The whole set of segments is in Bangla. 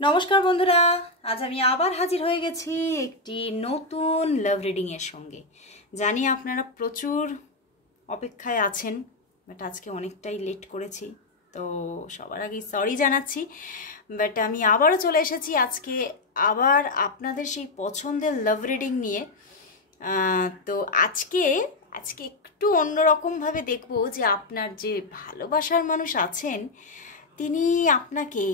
নমস্কার বন্ধুরা, আজ আমি আবার হাজির হয়ে গেছি একটি নতুন লাভ রিডিংয়ের সঙ্গে। জানি আপনারা প্রচুর অপেক্ষায় আছেন, বাট আজকে অনেকটাই লেট করেছি, তো সবার আগেই সরি জানাচ্ছি। বাট আমি আবারও চলে এসেছি আজকে আবার আপনাদের সেই পছন্দের লাভ রিডিং নিয়ে। তো আজকে একটু অন্যরকমভাবে দেখব যে আপনার যে ভালোবাসার মানুষ আছেন তিনি আপনাকে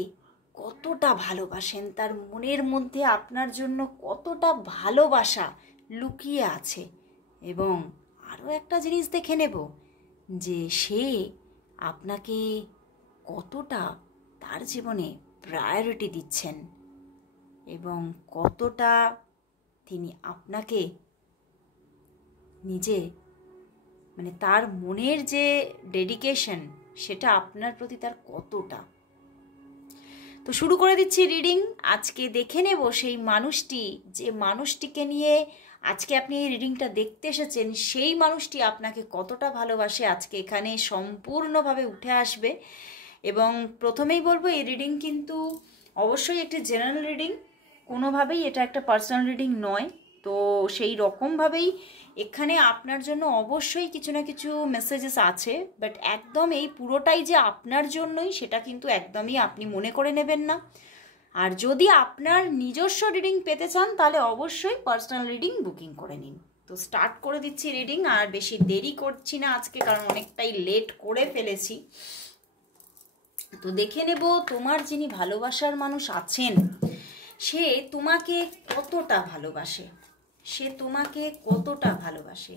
কতটা ভালোবাসেন, তার মনের মধ্যে আপনার জন্য কতটা ভালোবাসা লুকিয়ে আছে। এবং আরও একটা জিনিস দেখে নেব যে সে আপনাকে কতটা তার জীবনে প্রায়োরিটি দিচ্ছেন এবং কতটা তিনি আপনাকে নিজে তার মনের যে ডেডিকেশন সেটা আপনার প্রতি তার কতটা। তো শুরু করে দিচ্ছি রিডিং। আজকে দেখে নেব সেই মানুষটি, যে মানুষটিকে নিয়ে আজকে আপনি এই রিডিংটা দেখতে এসেছেন, সেই মানুষটি আপনাকে কতটা ভালোবাসে আজকে এখানে সম্পূর্ণভাবে উঠে আসবে। এবং প্রথমেই বলবো এই রিডিং কিন্তু অবশ্যই একটি জেনারেল রিডিং, কোনোভাবেই এটা একটা পার্সোনাল রিডিং নয়। তো সেই রকমভাবেই এখানে আপনার জন্য অবশ্যই কিছু না কিছু মেসেজেস আছে, বাট একদম এই পুরোটাই যে আপনার জন্যই সেটা কিন্তু একদমই আপনি মনে করে নেবেন না। আর যদি আপনার নিজস্ব রিডিং পেতে চান তাহলে অবশ্যই পার্সোনাল রিডিং বুকিং করে নিন। তো স্টার্ট করে দিচ্ছি রিডিং, আর বেশি দেরি করছি না আজকে, কারণ অনেকটাই লেট করে ফেলেছি। তো দেখে নেব তোমার যিনি ভালোবাসার মানুষ আছেন সে তোমাকে কতটা ভালোবাসে, সে তোমাকে কতটা ভালোবাসে।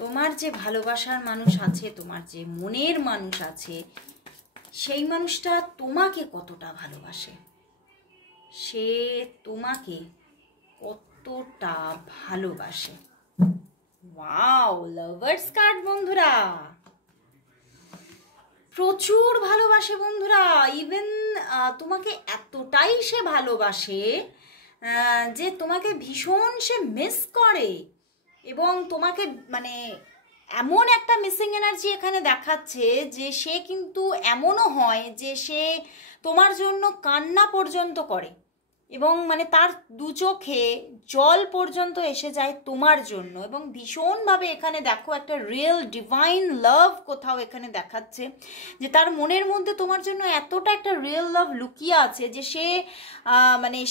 তোমার যে ভালোবাসার মানুষ আছে, তোমার যে মনের মানুষ আছে, সেই মানুষটা তোমাকে কতটা ভালোবাসে, সে তোমাকে কতটা ভালোবাসে। ওয়াও, লাভার্স কার্ড বন্ধুরা, প্রচুর ভালোবাসে বন্ধুরা। ইভেন তোমাকে এতটাই সে ভালোবাসে যে তোমাকে ভীষণ সে মিস করে, এবং তোমাকে এমন একটা মিসিং এনার্জি এখানে দেখাচ্ছে যে সে কিন্তু এমনও হয় যে সে তোমার জন্য কান্না পর্যন্ত করে, এবং তার দু চোখে জল পর্যন্ত এসে যায় তোমার জন্য। এবং ভীষণভাবে এখানে দেখো একটা রিয়েল ডিভাইন লাভ কোথাও এখানে দেখাচ্ছে যে তার মনের মধ্যে তোমার জন্য এতটা একটা রিয়েল লাভ লুকিয়ে আছে যে সে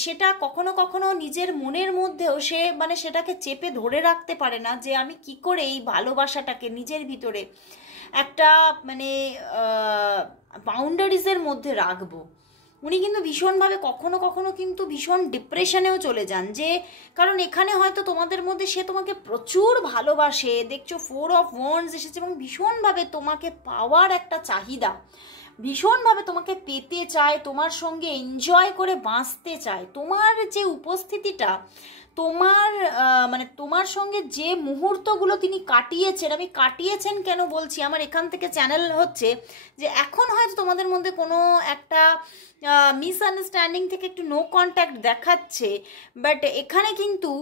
সেটা কখনো কখনো নিজের মনের মধ্যেও সে সেটাকে চেপে ধরে রাখতে পারে না, যে আমি কি করে এই ভালোবাসাটাকে নিজের ভিতরে একটা বাউন্ডারিজের মধ্যে রাখবো। উনি কিন্তু ভীষণভাবে কখনো কখনো কিন্তু ভীষণ ডিপ্রেশনেও চলে যান, যে কারণ এখানে হয়তো তোমাদের মধ্যে সে তোমাকে প্রচুর ভালোবাসে, দেখছো 4 অফ ওয়ান্ডস এসেছে, এবং ভীষণভাবে তোমাকে পাওয়ার একটা চাহিদা, ভীষণভাবে তোমাকে পেতে চায়, তোমার সঙ্গে এনজয় করে বাঁচতে চায়। তোমার যে উপস্থিতিটা, তোমার তোমার সঙ্গে যে মুহূর্তগুলো তিনি কাটিয়েছেন, আমি কাটিয়েছেন কেন বলছি, আমার এখান থেকে চ্যানেল হচ্ছে যে এখন হয়তো তোমাদের মধ্যে কোনো একটা মিসআন্ডারস্ট্যান্ডিং থেকে একটু নো কন্ট্যাক্ট দেখাচ্ছে, বাট এখানে কিন্তু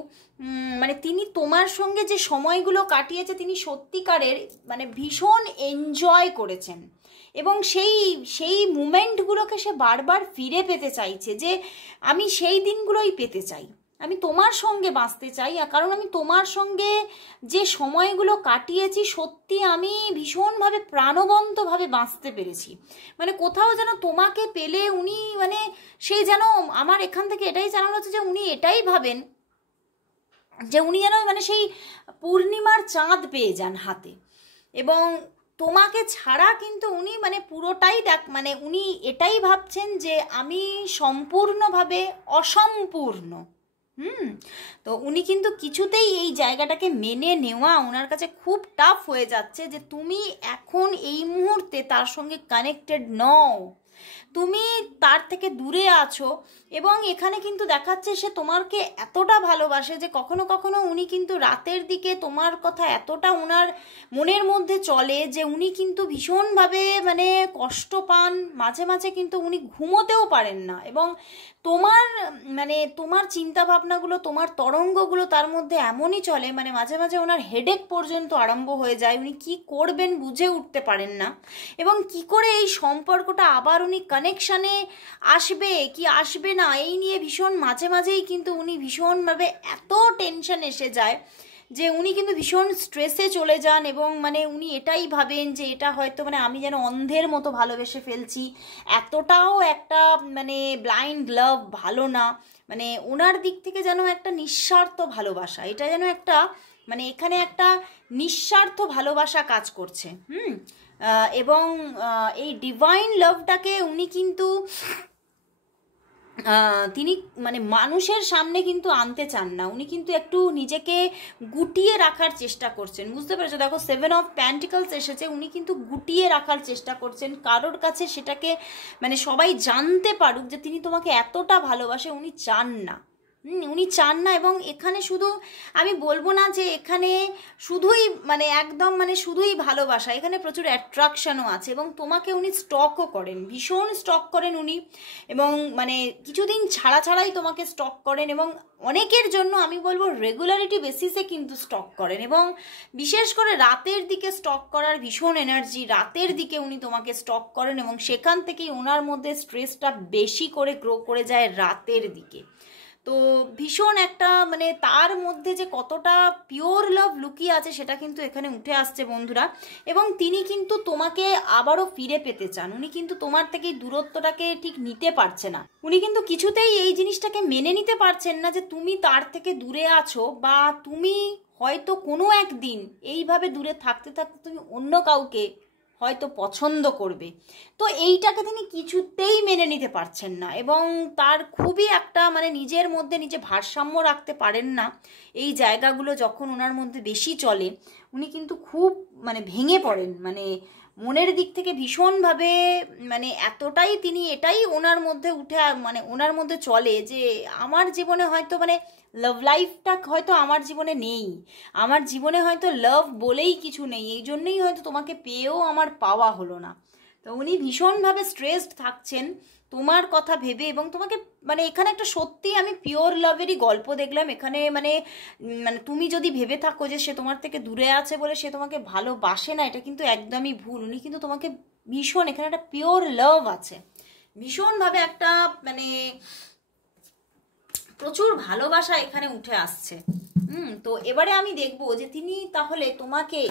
তিনি তোমার সঙ্গে যে সময়গুলো কাটিয়েছে তিনি সত্যিকারের ভীষণ এনজয় করেছেন, এবং সেই মুমেন্টগুলোকে সে বারবার ফিরে পেতে চাইছে, যে আমি সেই দিনগুলোই পেতে চাই, আমি তোমার সঙ্গে বাঁচতে চাই, কারণ আমি তোমার সঙ্গে যে সময়গুলো কাটিয়েছি সত্যি আমি ভীষণভাবে প্রাণবন্তভাবে বাঁচতে পেরেছি। কোথাও যেন তোমাকে পেলে উনি সেই যেন আমার এখান থেকে এটাই জানানো হচ্ছে যে উনি এটাই ভাবেন যে উনি যেন সেই পূর্ণিমার চাঁদ পেয়ে যান হাতে, এবং তোমাকে ছাড়া কিন্তু উনি পুরোটাই উনি এটাই ভাবছেন যে আমি সম্পূর্ণভাবে অসম্পূর্ণ। তো উনি কিন্তু কিছুতেই এই জায়গাটাকে মেনে নেওয়া ওনার কাছে খুব টাফ হয়ে যাচ্ছে, যে তুমি এখন এই মুহূর্তে তার সঙ্গে কানেক্টেড নও, তুমি তার থেকে দূরে আছো। এবং এখানে কিন্তু দেখাচ্ছে সে তোমাকে এতটা ভালোবাসে যে কখনো কখনো উনি কিন্তু রাতের দিকে তোমার কথা এতটা ওনার মনের মধ্যে চলে যে উনি কিন্তু ভীষণভাবে কষ্ট পান, মাঝে মাঝে কিন্তু উনি ঘুমোতেও পারেন না, এবং তোমার তোমার চিন্তা ভাবনাগুলো, তোমার তরঙ্গগুলো তার মধ্যে এমনই চলে, মাঝে মাঝে ওনার হেডেক পর্যন্ত আরম্ভ হয়ে যায়, উনি কি করবেন বুঝে উঠতে পারেন না, এবং কি করে এই সম্পর্কটা আবার উনি কানেকশানে জীবনে আসবে কি আসবে না এই নিয়ে ভীষণ মাঝে মাঝেই কিন্তু উনি ভীষণভাবে এত টেনশন এসে যায় যে উনি কিন্তু ভীষণ স্ট্রেসে চলে যান, এবং মানে উনি এটাই ভাবেন যে এটা হয়তো মানে আমি যেন অন্ধের মতো ভালোবেসে ফেলছি, এতটাও একটা মানে ব্লাইন্ড লাভ ভালো না, মানে ওনার দিক থেকে যেন একটা নিঃস্বার্থ ভালোবাসা, এটা যেন একটা মানে এখানে একটা নিঃস্বার্থ ভালোবাসা কাজ করছে। এবং এই ডিভাইন লাভটাকে উনি কিন্তু তিনি মানে মানুষের সামনে কিন্তু আনতে চান না, উনি কিন্তু একটু নিজেকে গুটিয়ে রাখার চেষ্টা করছেন, বুঝতে পেরেছো? দেখো 7 অফ প্যান্টিকলস এসেছে, উনি কিন্তু গুটিয়ে রাখার চেষ্টা করছেন, কারোর কাছে সেটাকে মানে সবাই জানতে পারুক যে তিনি তোমাকে এতটা ভালোবাসে উনি চান না। উনি চান না। এবং এখানে শুধু আমি বলবো না যে এখানে শুধুই মানে একদম মানে শুধুই ভালোবাসা, এখানে প্রচুর অ্যাট্রাকশনও আছে, এবং তোমাকে উনি স্টকও করেন, ভীষণ স্টক করেন উনি, এবং মানে কিছুদিন ছাড়া ছাড়াই তোমাকে স্টক করেন, এবং অনেকের জন্য আমি বলবো রেগুলারিটি বেসিসে কিন্তু স্টক করেন, এবং বিশেষ করে রাতের দিকে স্টক করার ভীষণ এনার্জি, রাতের দিকে উনি তোমাকে স্টক করেন, এবং সেখান থেকেই ওনার মধ্যে স্ট্রেসটা বেশি করে গ্রো করে যায় রাতের দিকে। তো ভীষণ একটা মানে তার মধ্যে যে কতটা পিওর লাভ লুকিয়ে আছে সেটা কিন্তু এখানে উঠে আসছে বন্ধুরা, এবং তিনি কিন্তু তোমাকে আবারও ফিরে পেতে চান, উনি কিন্তু তোমার থেকে দূরত্বটাকে ঠিক নিতে পারছে না, উনি কিন্তু কিছুতেই এই জিনিসটাকে মেনে নিতে পারছেন না যে তুমি তার থেকে দূরে আছো, বা তুমি হয়তো কোনো একদিন এইভাবে দূরে থাকতে থাকতে তুমি অন্য কাউকে হয়তো পছন্দ করবে। তো এইটাকে তিনি কিছুতেই মেনে নিতে পারছেন না, এবং তার খুবই একটা মানে নিজের মধ্যে নিজে ভারসাম্য রাখতে পারেন না। এই জায়গাগুলো যখন ওনার মধ্যে বেশি চলে উনি কিন্তু খুব মানে ভেঙে পড়েন, মানে মনের দিক থেকে ভীষণভাবে মানে এতটাই তিনি এটাই ওনার মধ্যে উঠে মানে ওনার মধ্যে চলে যে আমার জীবনে হয়তো মানে লাভ লাইফটা হয়তো আমার জীবনে নেই, আমার জীবনে হয়তো লাভ বলেই কিছু নেই, এই জন্যই হয়তো তোমাকে পেয়েও আমার পাওয়া হলো না। তো উনি ভীষণভাবে স্ট্রেসড থাকছেন তোমার কথা ভেবে, এবং তোমাকে মানে এখানে একটা সত্যি আমি পিওর লাভেরই গল্প দেখলাম এখানে, মানে মানে তুমি যদি ভেবে থাকো যে সে তোমার থেকে দূরে আছে বলে সে তোমাকে ভালোবাসে না, এটা কিন্তু একদমই ভুল, উনি কিন্তু তোমাকে ভীষণ এখানে একটা পিওর লাভ আছে, ভীষণভাবে একটা মানে প্রচুর ভালোবাসা এখানে উঠে আসছে। তো এবারে আমি দেখবো যে তিনি তাহলে তোমাকে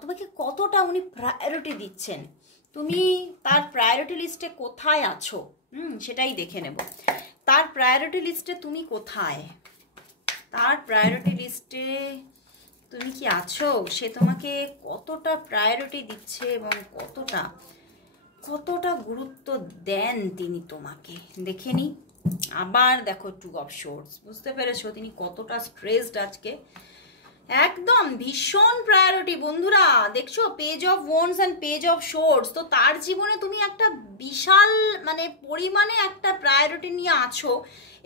তোমাকে কতটা উনি প্রায়োরিটি দিচ্ছেন, তুমি তার প্রায়োরিটি লিস্টে কোথায় আছো, সেটাই দেখে নেব। তার প্রায়োরিটি লিস্টে তুমি কোথায়, তার প্রায়োরিটি লিস্টে তুমি কি আছো, সে তোমাকে কতটা প্রায়োরিটি দিচ্ছে এবং কতটা কতটা গুরুত্ব দেন তিনি তোমাকে, দেখে নি। আবার দেখো 2 অফ সোর্ডস, বুঝতে পেরেছো তিনি কতটা স্ট্রেসড আজকে, একদম ভীষণ প্রায়োরিটি বন্ধুরা, দেখছো page of wands and page of swords. তো তার জীবনে তুমি একটা বিশাল মানে পরিমাণে একটা প্রায়োরিটি নিয়ে আছো,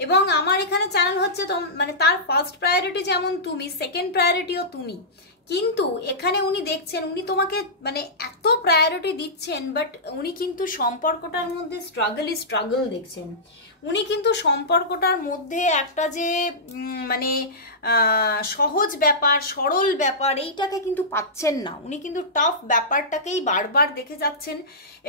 এবং আমার এখানে চ্যানেল হচ্ছে তো মানে তার ফার্স্ট প্রায়োরিটি যেমন তুমি, সেকেন্ড প্রায়োরিটিও তুমি, কিন্তু এখানে উনি দেখছেন উনি তোমাকে মানে এত প্রায়োরিটি দিচ্ছেন, বাট উনি কিন্তু সম্পর্কটার মধ্যে স্ট্রাগল দেখছেন, উনি কিন্তু সম্পর্কটার মধ্যে একটা যে মানে সহজ ব্যাপার সরল ব্যাপার এইটাকে কিন্তু পাচ্ছেন না, উনি কিন্তু টাফ ব্যাপারটাকেই বারবার দেখে যাচ্ছেন,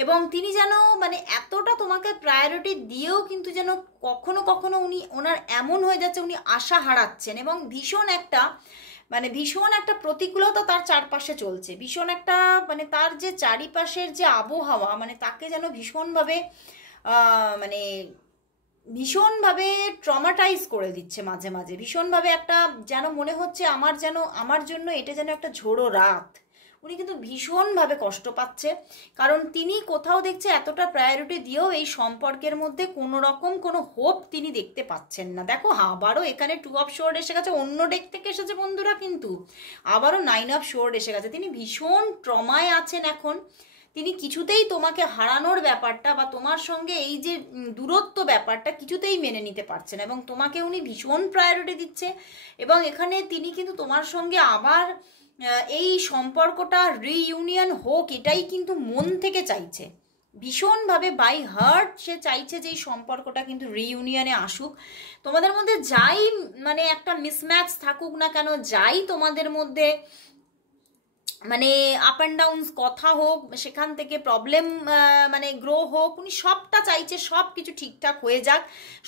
এবং তিনি যেন মানে এতটা তোমাকে প্রায়োরিটি দিয়েও কিন্তু যেন কখনো কখনো উনি ওনার এমন হয়ে যাচ্ছে উনি আশা হারাচ্ছেন, এবং ভীষণ একটা প্রতিকূলতা তার চারপাশে চলছে, ভীষণ একটা মানে তার যে চারিপাশের যে আবহাওয়া মানে তাকে যেন ভীষণভাবে মানে ভীষণভাবে ট্রমাটাইজ করে দিচ্ছে মাঝে মাঝে, ভীষণভাবে একটা যেন মনে হচ্ছে আমার জন্য এটা যেন একটা ঝোড়ো রাত, উনি কিন্তু ভীষণভাবে কষ্ট পাচ্ছে, কারণ তিনি কোথাও দেখছে এতটা প্রায়োরিটি দিয়েও এই সম্পর্কের মধ্যে কোনো রকম কোনো হোপ তিনি দেখতে পাচ্ছেন না। দেখো আবারও এখানে 2 অফ সোর্ড এসে গেছে, অন্য ডেক থেকে এসেছে বন্ধুরা, কিন্তু আবারও 9 অফ সোর্ড এসে গেছে, তিনি ভীষণ ট্রমায় আছেন এখন, তিনি কিছুতেই তোমাকে হারানোর ব্যাপারটা বা তোমার সঙ্গে এই যে দূরত্ব ব্যাপারটা কিছুতেই মেনে নিতে পারছেন, এবং তোমাকে উনি ভীষণ প্রায়োরিটি দিচ্ছে, এবং এখানে তিনি কিন্তু তোমার সঙ্গে আবার এই সম্পর্কটা রিইউনিয়ন হোক এটাই কিন্তু মন থেকে চাইছে, ভীষণভাবে বাই হার্ট সে চাইছে যে এই সম্পর্কটা কিন্তু রিইউনিয়নে আসুক, তোমাদের মধ্যে যাই মানে একটা মিসম্যাচ থাকুক না কেন, যাই তোমাদের মধ্যে মানে আপ অ্যান্ড ডাউনস কথা হোক, সেখান থেকে প্রবলেম মানে গ্রো হোক, উনি সবটা চাইছে সব কিছু ঠিকঠাক হয়ে যাক,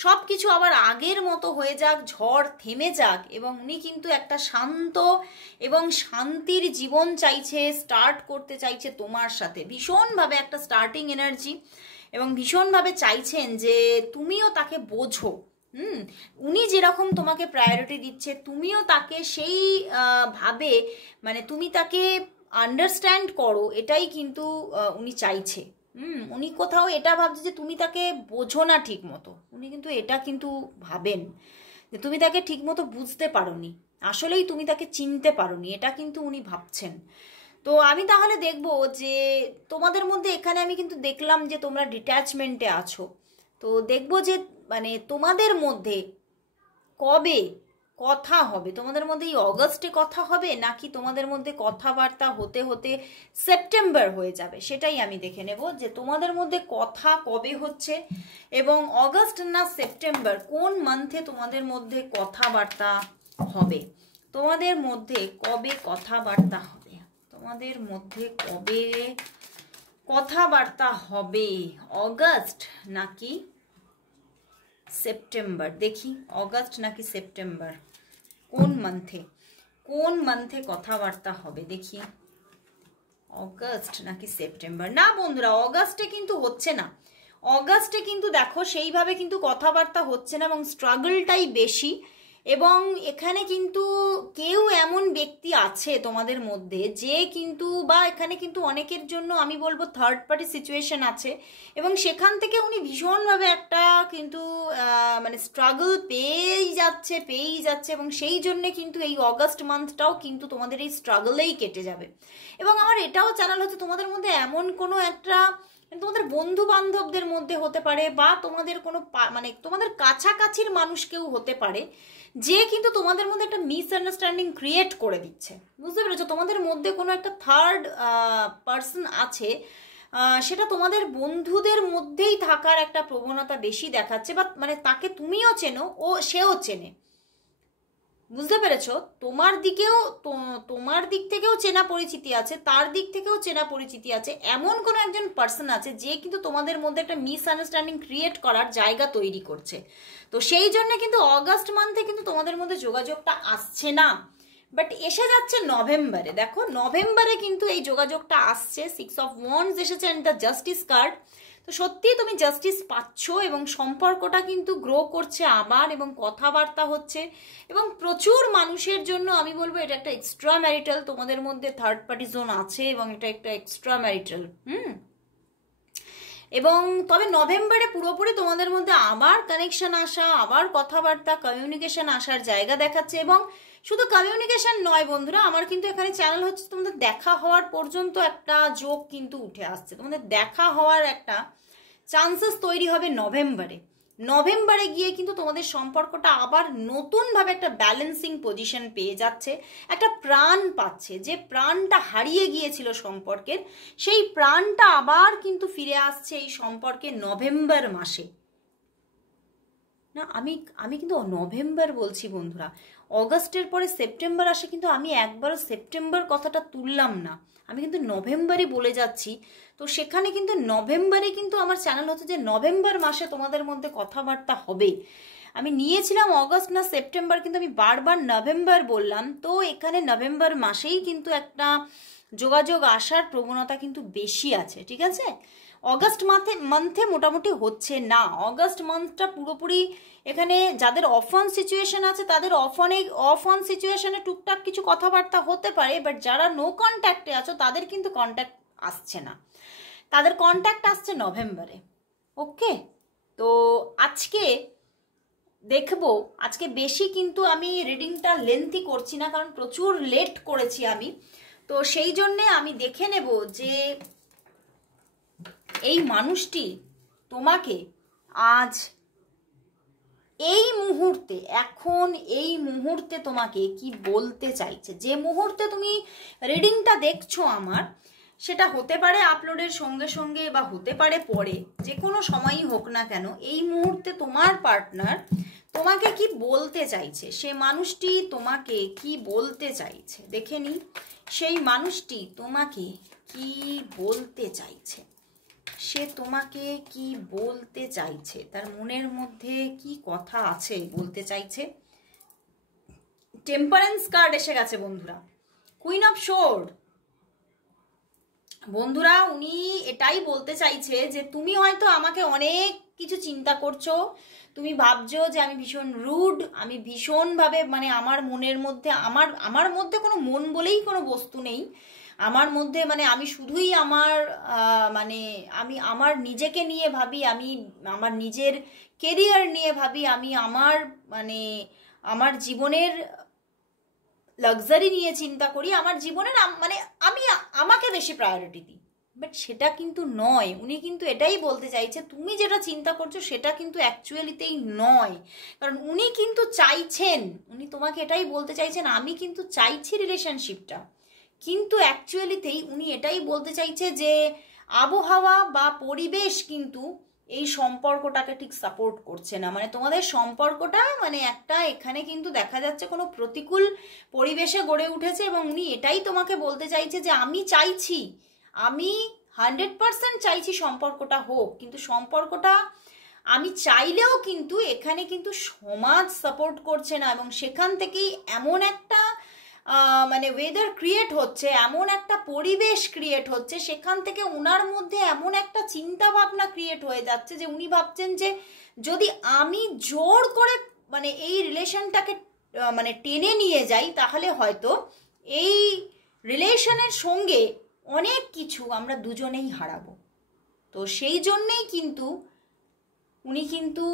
সব কিছু আবার আগের মতো হয়ে যাক, ঝড় থেমে যাক, এবং উনি কিন্তু একটা শান্ত এবং শান্তির জীবন চাইছে, স্টার্ট করতে চাইছে তোমার সাথে ভীষণভাবে একটা স্টার্টিং এনার্জি, এবং ভীষণভাবে চাইছেন যে তুমিও তাকে বোঝো। উনি যেরকম তোমাকে প্রায়োরিটি দিচ্ছে তুমিও তাকে সেই ভাবে মানে তুমি তাকে আন্ডারস্ট্যান্ড করো, এটাই কিন্তু উনি চাইছে। উনি কোথাও এটা ভাবছে যে তুমি তাকে বোঝো না ঠিক মতো, উনি কিন্তু এটা কিন্তু ভাবেন যে তুমি তাকে ঠিক মতো বুঝতে পারোনি, আসলেই তুমি তাকে চিনতে পারোনি, এটা কিন্তু উনি ভাবছেন। তো আমি তাহলে দেখবো যে তোমাদের মধ্যে এখানে আমি কিন্তু দেখলাম যে তোমরা ডিট্যাচমেন্টে আছো। তো দেখবো যে মানে তোমাদের মধ্যে কবে কথা হবে, তোমাদের মধ্যে এই অগস্টে কথা হবে নাকি তোমাদের মধ্যে কথাবার্তা হতে হতে সেপ্টেম্বর হয়ে যাবে, সেটাই আমি দেখে নেব যে তোমাদের মধ্যে কথা কবে হচ্ছে, এবং অগস্ট না সেপ্টেম্বর কোন মান্থে তোমাদের মধ্যে কথাবার্তা হবে, তোমাদের মধ্যে কবে কথাবার্তা হবে, তোমাদের মধ্যে কবে কথাবার্তা হবে, অগস্ট নাকি সেপ্টেম্বর? দেখি অগস্ট নাকি সেপ্টেম্বর, কোন মান্থে কথাবার্তা হবে দেখি, অগস্ট নাকি সেপ্টেম্বর? না বন্ধুরা, অগস্টে কিন্তু হচ্ছে না, অগস্টে কিন্তু দেখো সেইভাবে কিন্তু কথাবার্তা হচ্ছে না, এবং স্ট্রাগলটাই বেশি। এবং এখানে কিন্তু কেউ এমন ব্যক্তি আছে তোমাদের মধ্যে যে কিন্তু, বা এখানে কিন্তু অনেকের জন্য আমি বলবো থার্ড পার্টি সিচুয়েশন আছে, এবং সেখান থেকে উনি ভীষণভাবে একটা কিন্তু মানে স্ট্রাগল পেয়েই যাচ্ছে, এবং সেই জন্যে কিন্তু এই অগস্ট মান্থটাও কিন্তু তোমাদের এই স্ট্রাগলেই কেটে যাবে। এবং আমার এটাও জানাল হচ্ছে তোমাদের মধ্যে এমন কোনো একটা, তোমাদের বন্ধু বান্ধবদের মধ্যে হতে পারে, বা তোমাদের কোনো মানে তোমাদের কাছাকাছির মানুষ কেউ হতে পারে যে কিন্তু তোমাদের মধ্যে একটা মিসআন্ডারস্ট্যান্ডিং ক্রিয়েট করে দিচ্ছে, বুঝতে পেরেছো? তোমাদের মধ্যে কোনো একটা থার্ড পার্সন আছে, সেটা তোমাদের বন্ধুদের মধ্যেই থাকার একটা প্রবণতা বেশি দেখাচ্ছে, বা মানে তাকে তুমিও চেনো ও সেও চেনে, বুঝতে পেরেছো? তোমার দিক থেকেও চেনা পরিচিতি আছে, তার দিক থেকেও চেনা পরিচিতি আছে, এমন কোনো একজন পার্সন আছে যে কিন্তু তোমাদের মধ্যে একটা মিসআন্ডারস্ট্যান্ডিং ক্রিয়েট করার জায়গা তৈরি করছে। তো সেই জন্য কিন্তু অগস্ট মান্থে কিন্তু তোমাদের মধ্যে যোগাযোগটা আসছে না, বাট এসে যাচ্ছে নভেম্বরে। দেখো নভেম্বরে কিন্তু এই যোগাযোগটা আসছে, 6 অফ ওয়ান্ডস এসেছে এন্ড দ্য জাস্টিস কার্ড। তো সত্যিই তুমি জাস্টিস পাচ্ছ, এবং সম্পর্কটা কিন্তু গ্রো করছে আবার, এবং কথাবার্তা হচ্ছে, এবং প্রচুর মানুষের জন্য আমি বলবো এটা একটা এক্সট্রা ম্যারিটাল, তোমাদের মধ্যে থার্ড পার্টি জোন আছে, এবং এটা একটা এক্সট্রা ম্যারিটাল। এবং তবে নভেম্বরে পুরোপুরি তোমাদের মধ্যে আবার কানেকশন আসা, আবার কথাবার্তা কমিউনিকেশন আসার জায়গা দেখাচ্ছে। এবং শুধু কমিউনিকেশন নয় বন্ধুরা, আমার কিন্তু এখানে চ্যানেল হচ্ছে তোমাদের দেখা হওয়ার পর্যন্ত একটা যোগ কিন্তু উঠে আসছে, তোমাদের দেখা হওয়ার একটা চান্সেস তৈরি হবে নভেম্বরে গিয়ে কিন্তু তোমাদের সম্পর্কটা আবার নতুনভাবে একটা ব্যালেন্সিং পজিশন পেয়ে যাচ্ছে, একটা প্রাণ পাচ্ছে, যে প্রাণটা হারিয়ে গিয়েছিল সম্পর্কের, সেই প্রাণটা আবার কিন্তু ফিরে আসছে এই সম্পর্কে নভেম্বর মাসে। না আমি কিন্তু নভেম্বর বলছি বন্ধুরা, অগস্টের পরে সেপ্টেম্বর আসে, কিন্তু আমি একবারও সেপ্টেম্বর কথাটা তুললাম না, আমি কিন্তু নভেম্বরই বলে যাচ্ছি। তো সেখানে কিন্তু নভেম্বরে কিন্তু আমার চ্যানেল হচ্ছে যে নভেম্বর মাসে তোমাদের মধ্যে কথাবার্তা হবে। আমি নিয়েছিলাম অগস্ট না সেপ্টেম্বর, কিন্তু আমি বারবার নভেম্বর বললাম। তো এখানে নভেম্বর মাসেই কিন্তু একটা যোগাযোগ আসার প্রবণতা কিন্তু বেশি আছে, ঠিক আছে? অগস্ট মান্থে মোটামুটি হচ্ছে না, অগস্ট মান্থটা পুরোপুরি এখানে যাদের অফ অন সিচুয়েশন আছে তাদের অফ অন সিচুয়েশনে টুকটাক কিছু কথাবার্তা হতে পারে, বাট যারা নো কন্ট্যাক্টে আছো তাদের কিন্তু কন্ট্যাক্ট আসছে না, তাদের কন্ট্যাক্ট আসছে নভেম্বরে। ওকে, তো আজকে দেখবো, আজকে বেশি কিন্তু আমি রিডিংটা লেন্থি করছি না, কারণ প্রচুর লেট করেছি আমি। তো সেই জন্যে আমি দেখে নেব যে এই মানুষটি তোমাকে আজ এই মুহূর্তে, এখন এই মুহূর্তে তোমাকে কি বলতে চাইছে। যে মুহূর্তে তুমি রিডিংটা দেখছো আমার, সেটা হতে পারে আপলোডের সঙ্গে সঙ্গে বা হতে পারে পরে, যে কোনো সময়ই হোক না কেন, এই মুহূর্তে তোমার পার্টনার তোমাকে কি বলতে চাইছে, সে মানুষটি তোমাকে কি বলতে চাইছে। দেখে নি সেই মানুষটি তোমাকে কি বলতে চাইছে, সে তোমাকে কি বলতে চাইছে, তার মনের মধ্যে কি কথা আছে বলতে চাইছে। টেম্পারেন্স কার্ড এসে গেছে বন্ধুরা, কুইন অফ সোর্ড। বন্ধুরা উনি এটাই বলতে চাইছে যে তুমি হয়তো আমাকে অনেক কিছু চিন্তা করছো, তুমি ভাবছো যে আমি ভীষণ রুড, আমি ভীষণভাবে মানে আমার মনের মধ্যে আমার মধ্যে কোনো মন বলেই কোনো বস্তু নেই, আমার মধ্যে মানে আমি শুধুই মানে আমি আমার নিজেকে নিয়ে ভাবি, আমি আমার নিজের কেরিয়ার নিয়ে ভাবি, আমি মানে আমার জীবনের লাক্সারি নিয়ে চিন্তা করি, আমার জীবনের মানে আমি আমাকে বেশি প্রায়োরিটি দিই। বাট সেটা কিন্তু নয়, উনি কিন্তু এটাই বলতে চাইছে তুমি যেটা চিন্তা করছো সেটা কিন্তু অ্যাকচুয়ালিতেই নয়। কারণ উনি কিন্তু চাইছেন, উনি তোমাকে এটাই বলতে চাইছেন আমি কিন্তু চাইছি রিলেশনশিপটা, কিন্তু অ্যাকচুয়ালিতেই উনি এটাই বলতে চাইছে যে আবহাওয়া বা পরিবেশ কিন্তু এই সম্পর্কটাকে ঠিক সাপোর্ট করছে না। মানে তোমাদের সম্পর্কটা মানে একটা এখানে কিন্তু দেখা যাচ্ছে কোনো প্রতিকূল পরিবেশে গড়ে উঠেছে, এবং উনি এটাই তোমাকে বলতে চাইছে যে আমি চাইছি, আমি 100% চাইছি সম্পর্কটা হোক, কিন্তু সম্পর্কটা আমি চাইলেও কিন্তু এখানে কিন্তু সমাজ সাপোর্ট করছে না, এবং সেখান থেকেই এমন একটা মানে ওয়েদার ক্রিয়েট হচ্ছে, এমন একটা পরিবেশ ক্রিয়েট হচ্ছে, সেখান থেকে উনার মধ্যে এমন একটা চিন্তা ভাবনা ক্রিয়েট হয়ে যাচ্ছে যে উনি ভাবছেন যে যদি আমি জোর করে মানে এই রিলেশনটাকে মানে টেনে নিয়ে যাই তাহলে হয়তো এই রিলেশনের সঙ্গে অনেক কিছু আমরা দুজনেই হারাবো। তো সেই জন্যেই কিন্তু উনি কিন্তু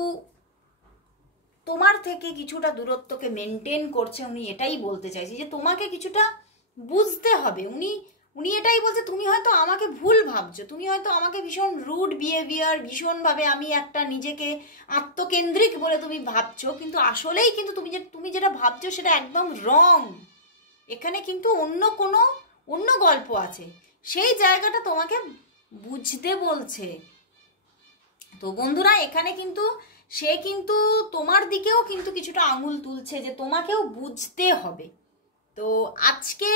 তোমার থেকে কিছুটা দূরত্বকে মেনটেন করছে। উনি এটাই বলতে চাইছে যে তোমাকে কিছুটা বুঝতে হবে। উনি এটাই বলছে তুমি হয়তো আমাকে ভুল ভাবছো, তুমি হয়তো আমাকে ভীষণ রুড বিহেভিয়ার, ভীষণভাবে আমি একটা নিজেকে আত্মকেন্দ্রিক বলে তুমি ভাবছো, কিন্তু আসলেই কিন্তু তুমি যেটা ভাবছো সেটা একদম রং। এখানে কিন্তু অন্য গল্প আছে, সেই জায়গাটা তোমাকে বুঝতে বলছে। তো বন্ধুরা এখানে কিন্তু সে কিন্তু তোমার দিকেও কিন্তু কিছুটা আঙুল তুলছে যে তোমাকেও বুঝতে হবে। তো আজকে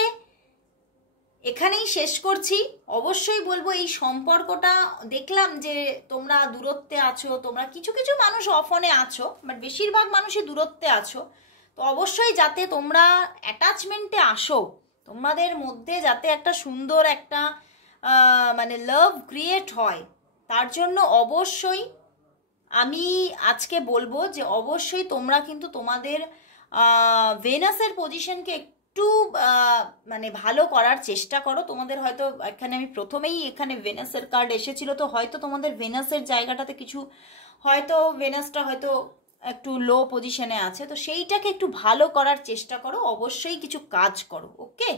এখানেই শেষ করছি। অবশ্যই বলবো এই সম্পর্কটা, দেখলাম যে তোমরা দূরত্বে আছো, তোমরা কিছু কিছু মানুষ অফনে আছো, বাট বেশিরভাগ মানুষই দূরত্বে আছো। তো অবশ্যই যাতে তোমরা অ্যাটাচমেন্টে আসো, তোমাদের মধ্যে যাতে একটা সুন্দর একটা মানে লাভ ক্রিয়েট হয়, তার জন্য অবশ্যই আমি আজকে বলবো যে অবশ্যই তোমরা কিন্তু তোমাদের ভেনাসের পজিশনকে একটু মানে ভালো করার চেষ্টা করো। তোমাদের হয়তো এখানে আমি প্রথমেই এখানে ভেনাসের কার্ড এসেছিল, তো হয়তো তোমাদের ভেনাসের জায়গাটাতে কিছু হয়তো ভেনাসটা হয়তো একটু লো পজিশনে আছে, তো সেইটাকে একটু ভালো করার চেষ্টা করো, অবশ্যই কিছু কাজ করো। ওকে,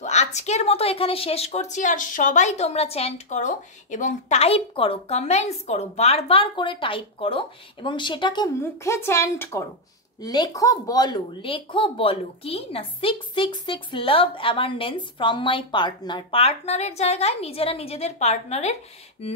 তো আজকের মতো এখানে শেষ করছি। আর সবাই তোমরা চ্যান্ট করো এবং টাইপ করো, কমেন্টস করো, বারবার করে টাইপ করো এবং সেটাকে মুখে চ্যান্ট করো, লেখো বলো কি না 666 লাভ অ্যাবান্ডেন্স ফ্রম মাই পার্টনারের জায়গায় নিজেরা নিজেদের পার্টনারের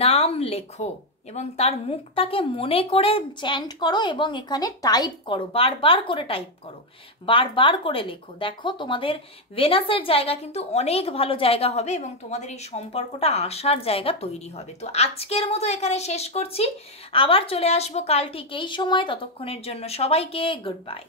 নাম লেখো এবং তার মুখটাকে মনে করে চ্যান্ট করো এবং এখানে টাইপ করো, বারবার করে টাইপ করো, বারবার করে লেখো। দেখো তোমাদের ভেনাসের জায়গা কিন্তু অনেক ভালো জায়গা হবে এবং তোমাদের এই সম্পর্কটা আসার জায়গা তৈরি হবে। তো আজকের মতো এখানে শেষ করছি, আবার চলে আসবো কাল ঠিক এই সময়। ততক্ষণের জন্য সবাইকে গুড বাই।